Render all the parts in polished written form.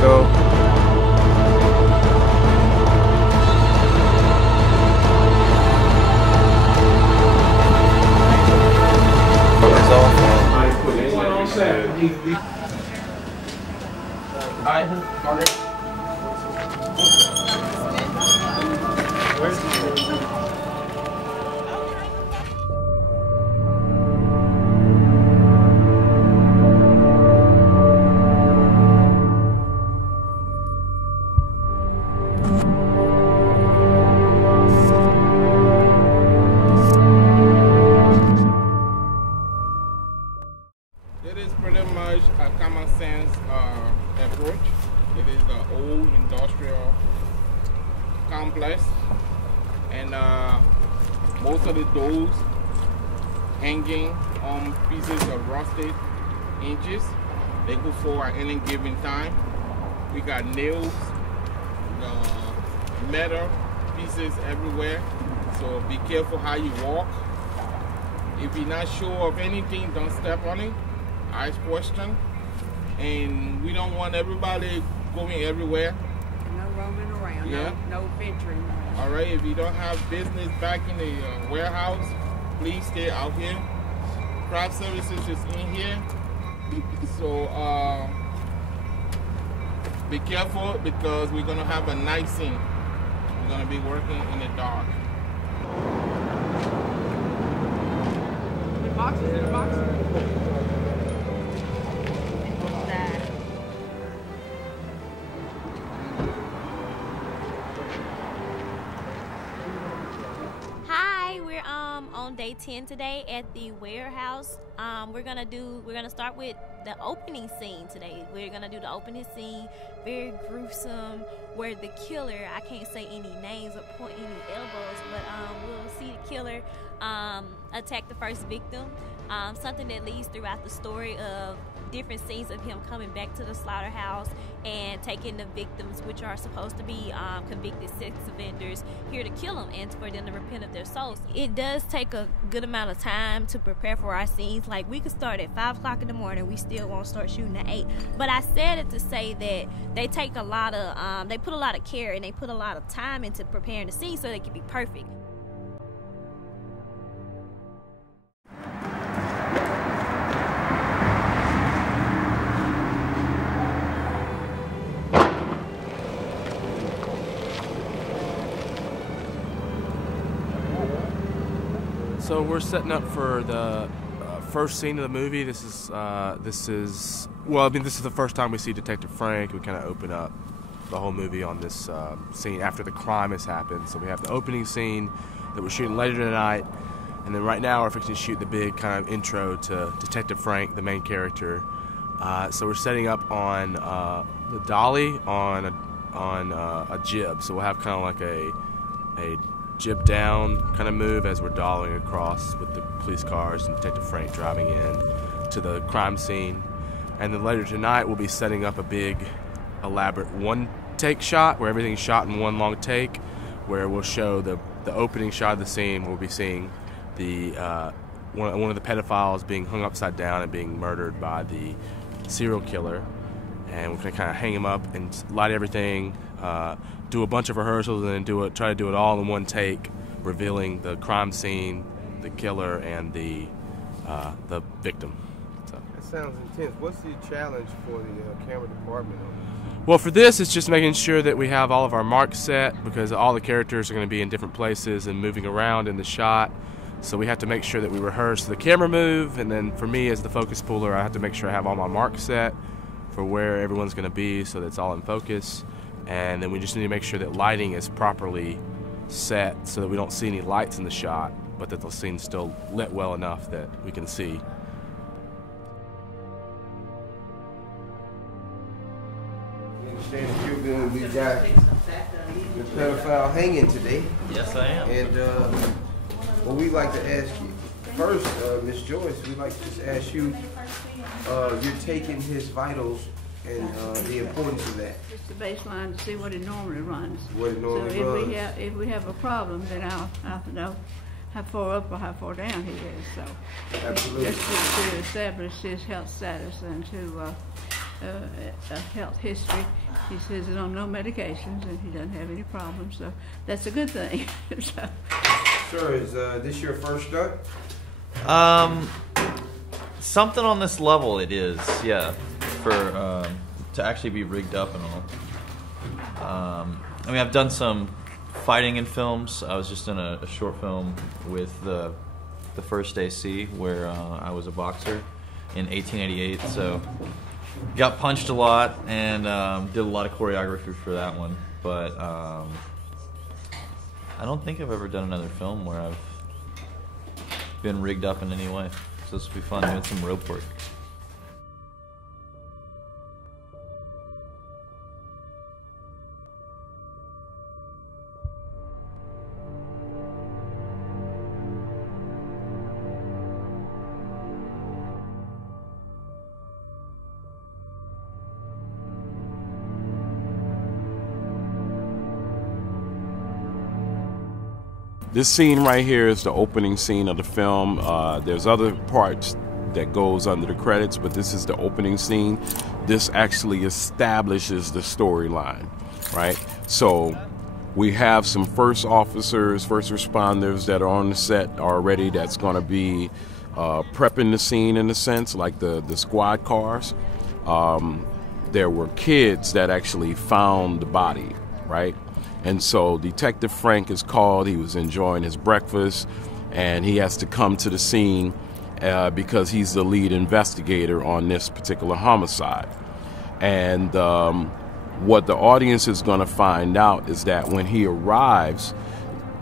go. It's off. Alright, Margaret. Where's the It is pretty much a common sense approach. It is the old industrial complex, and most of the doors hanging on pieces of rusted hinges. They go for at any given time. We got nails, metal pieces everywhere, so be careful how you walk. If you're not sure of anything, don't step on it. Ask question, and we don't want everybody going everywhere. No roaming around. Yeah. No venturing around. All right. If you don't have business back in the warehouse, please stay out here. Craft services is in here, so be careful because we're gonna have a night scene. We're gonna be working in the dark. The boxes in the box. On day 10 today at the warehouse. We're gonna start with the opening scene today. We're gonna do the opening scene, very gruesome, where the killer, I can't say any names or point any elbows, but we'll see the killer attack the first victim. Something that leads throughout the story of different scenes of him coming back to the slaughterhouse and taking the victims, which are supposed to be convicted sex offenders, here to kill them and for them to repent of their souls. It does take a good amount of time to prepare for our scenes. Like, we could start at 5 o'clock in the morning, we still won't start shooting at 8. But I said it to say that they take a lot of, they put a lot of care and they put a lot of time into preparing the scene so they can be perfect. So we're setting up for the first scene of the movie. This is well, I mean, this is the first time we see Detective Frank. We kind of open up the whole movie on this scene after the crime has happened. So we have the opening scene that we're shooting later tonight, and then right now we're fixing to shoot the big kind of intro to Detective Frank, the main character. So we're setting up on the dolly on a jib. So we'll have kind of like a jib down kind of move as we're dollying across with the police cars and Detective Frank driving in to the crime scene. And then later tonight we'll be setting up a big elaborate one-take shot where everything's shot in one long take, where we'll show the opening shot of the scene. We'll be seeing the one of the pedophiles being hung upside down and being murdered by the serial killer, and we're going to kind of hang him up and light everything, do a bunch of rehearsals, and then try to do it all in one take, revealing the crime scene, the killer, and the victim. So. That sounds intense. What's the challenge for the camera department on this? Well, for this, it's just making sure that we have all of our marks set, because all the characters are going to be in different places and moving around in the shot. So we have to make sure that we rehearse the camera move, and then for me as the focus puller, I have to make sure I have all my marks set for where everyone's going to be so that it's all in focus. And then we just need to make sure that lighting is properly set so that we don't see any lights in the shot, but that the scene's still lit well enough that we can see. You understand that you're going to be got the pedophile hanging today. Yes, I am. And what we'd like to ask you, first, Ms. Joyce, we'd like to just ask you, you're taking his vitals and the importance of that. Just the baseline to see what it normally runs. What it normally so runs. If we have a problem, then I'll have to know how far up or how far down he is. So Absolutely. just to establish his health status and to a health history. He says he's on no medications and he doesn't have any problems, so that's a good thing. So. Sir, is this your first stunt? Something on this level it is, yeah, for to actually be rigged up and all. I mean, I've done some fighting in films. I was just in a short film with the First AC where I was a boxer in 1888, so got punched a lot and did a lot of choreography for that one, but I don't think I've ever done another film where I've been rigged up in any way, so this will be fun doing some rope work. This scene right here is the opening scene of the film. There's other parts that goes under the credits, but this is the opening scene. This actually establishes the storyline, right? So we have some first officers, first responders that are on the set already that's going to be prepping the scene in a sense, like the squad cars. There were kids that actually found the body, right? And so Detective Frank is called. He was enjoying his breakfast, and he has to come to the scene because he's the lead investigator on this particular homicide. And what the audience is going to find out is that when he arrives,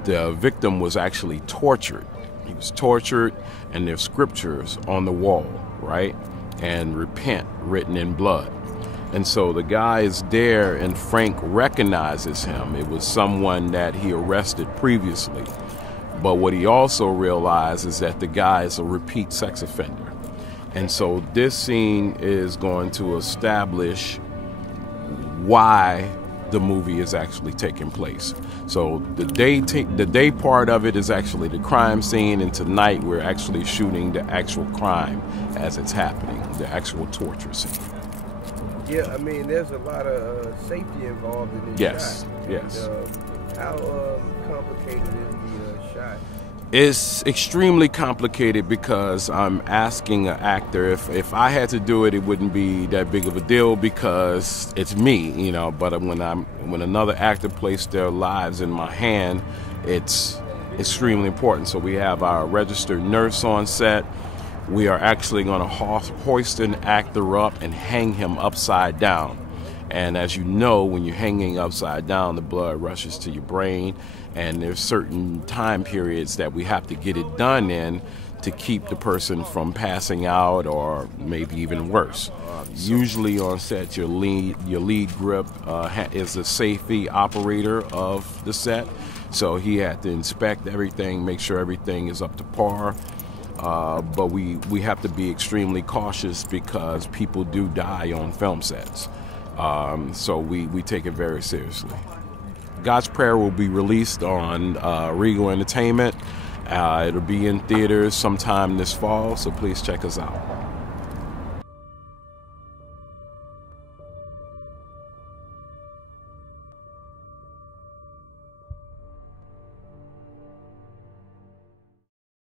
the victim was actually tortured. He was tortured, and there's scriptures on the wall, right? And repent written in blood. And so the guy is there, and Frank recognizes him. It was someone that he arrested previously. But what he also realized is that the guy is a repeat sex offender. And so this scene is going to establish why the movie is actually taking place. So the day part of it is actually the crime scene, and tonight we're actually shooting the actual crime as it's happening, the actual torture scene. Yeah, I mean, there's a lot of safety involved in this shot. Yes. And, how complicated is the shot? It's extremely complicated because I'm asking an actor. If I had to do it, it wouldn't be that big of a deal because it's me, you know. But when another actor placed their lives in my hand, it's extremely important. So we have our registered nurse on set. We are actually going to hoist an actor up and hang him upside down. And as you know, when you're hanging upside down, the blood rushes to your brain, and there's certain time periods that we have to get it done in to keep the person from passing out or maybe even worse. Usually on set, your lead grip is the safety operator of the set, so he had to inspect everything, make sure everything is up to par. But we have to be extremely cautious because people do die on film sets. So we take it very seriously. God's Prayer will be released on Regal Entertainment. It'll be in theaters sometime this fall, so please check us out.